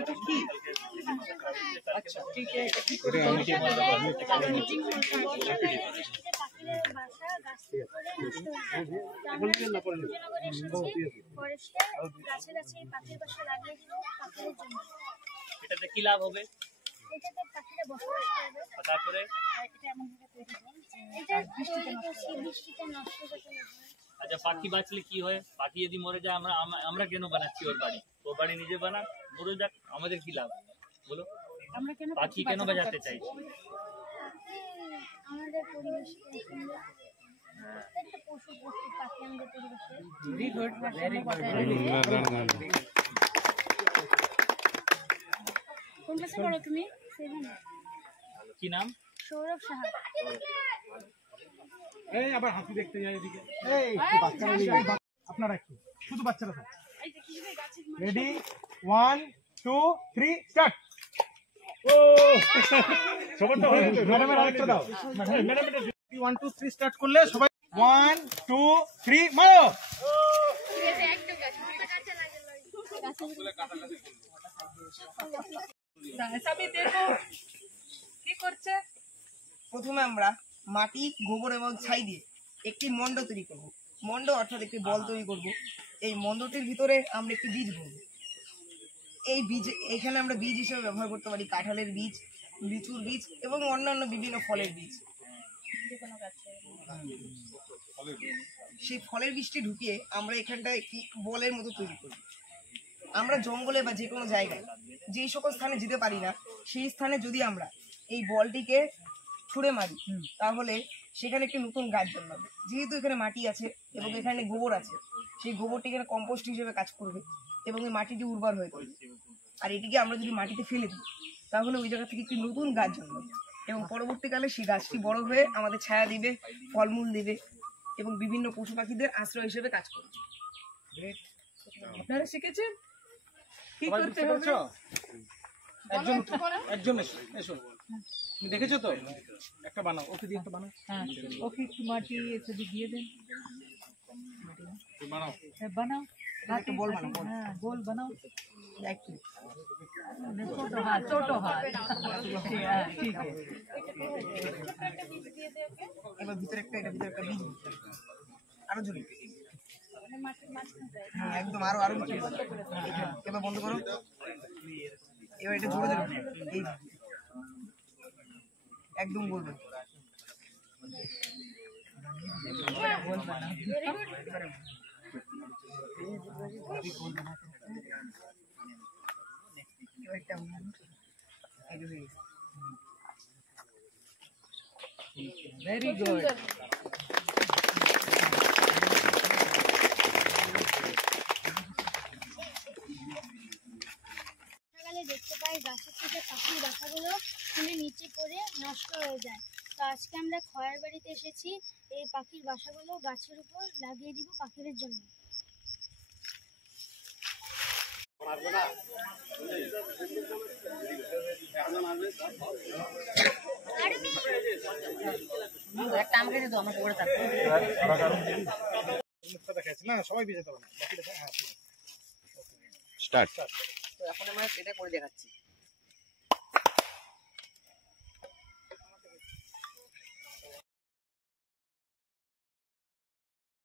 এটা কি? আচ্ছা ঠিক আছে, এটা কি করে? এটাতে কি লাভ হবে? এটাতে পাখিরা বসবাস করবে। তারপরে এটা এমন ভাবে তৈরি হয় এটা বৃষ্টিতে নষ্ট করতে হবে। আচ্ছা, পাখি বাঁচলে কি হয়? পাখি যদি মরে যায় আমরা কেন বানাচ্ছি ওর বাড়ি? ওর বাড়ি নিজে বানাক, মরে যাক, আমাদের কি লাভ বলো? আমরা কেন পাখি কেন বাঁচাতে চাইছি? আমাদের পরিবেশকে সুন্দর একটা পশু পক্ষী পাখি আমাদের পরিবেশে। Very good, very good. কোন ক্লাসে পড়ো তুমি? 7 কি নাম? সৌরভ সাহা। এই আবার হাসি দেখতে যায় এদিকে। এই বাচ্চারা নেই, আপনারা কি শুধু বাচ্চারা থাক। Ready 1 2 3 start. ও সবারটা হয়ে গেল। ম্যাডামের আরেকটা দাও। ম্যাডাম এটা 1 2 3 স্টার্ট করলে সবাই 1 2 3 মারো। কি করছে? প্রথমে আমরা মাটি, গোবর এবং ছাই দিয়ে একটি মন্ড তৈরি করব। মন্ড অর্থাৎ একটি বল তৈরি করব। এই মন্ডটির ভিতরে আমরা একটি বীজ ভরব। এই বীজ এখানে আমরা বীজ হিসেবে ব্যবহার করতে পারি কাঁঠালের বীজ, লিচুর বীজ এবং অন্যান্য বিভিন্ন ফলের বীজ। সেই ফলের বীজটি ঢুকিয়ে আমরা এখানটায় একটি বলের মতো তৈরি করব। আমরা জঙ্গলে বা যে কোনো জায়গায় যেই সকল স্থানে যেতে পারি না, সেই স্থানে যদি আমরা এই বলটিকে ছুঁড়ে মারি তাহলে সেখানে একটি নতুন গাছ জন্মাবে। যেহেতু এখানে মাটি আছে এবং এখানে গোবর আছে, সেই গোবরটি এখানে কম্পোস্ট হিসেবে কাজ করবে এবং এই মাটিটি উর্বর হয়ে যাবে। আর এটিকে আমরা যদি মাটিতে ফেলে দিই তাহলে ওই জায়গা থেকে একটি নতুন গাছ জন্মাবে এবং পরবর্তীকালে সেই গাছটি বড় হয়ে আমাদের ছায়া দিবে, ফলমূল দিবে এবং বিভিন্ন পশু পাখিদের আশ্রয় হিসেবে কাজ করবে। আপনারা শিখেছেন কি করতে হবে? একজন এসো। তুমি দেখেছো তো? একটা বানাও, ওকে দিয়ে একটা বানাও। হ্যাঁ, ওকে একটু মাটি এসে দিয়ে দেন। বানাও। হ্যাঁ, বানাও। একটা বল বানাও। হ্যাঁ, গোল বানাও। একটু ছোট হাত। হ্যাঁ, ঠিক আছে। এবার ভিতরে একটা, এটা ভিতরে একটা বীজ আরো জোরে। হ্যাঁ একদম আরো আরো ভিতরে। এবার বন্ধ করো। এবার এটা জোরে ধরো। এই একদম বলবে। Very good. সকালে দেখতে পাই গাছের থেকে পাখির বাসাগুলো ফুলে নিচে পড়ে নষ্ট হয়ে যায়। তো আজকে আমরা খয়ের বাড়িতে এসেছি এই পাখির বাসাগুলো গাছের উপর লাগিয়ে দিব পাখিদের জন্য। না সবাই বেঁচে যাবে না। স্টার্ট। তো এখন আমরা এটা করে দেখাচ্ছি।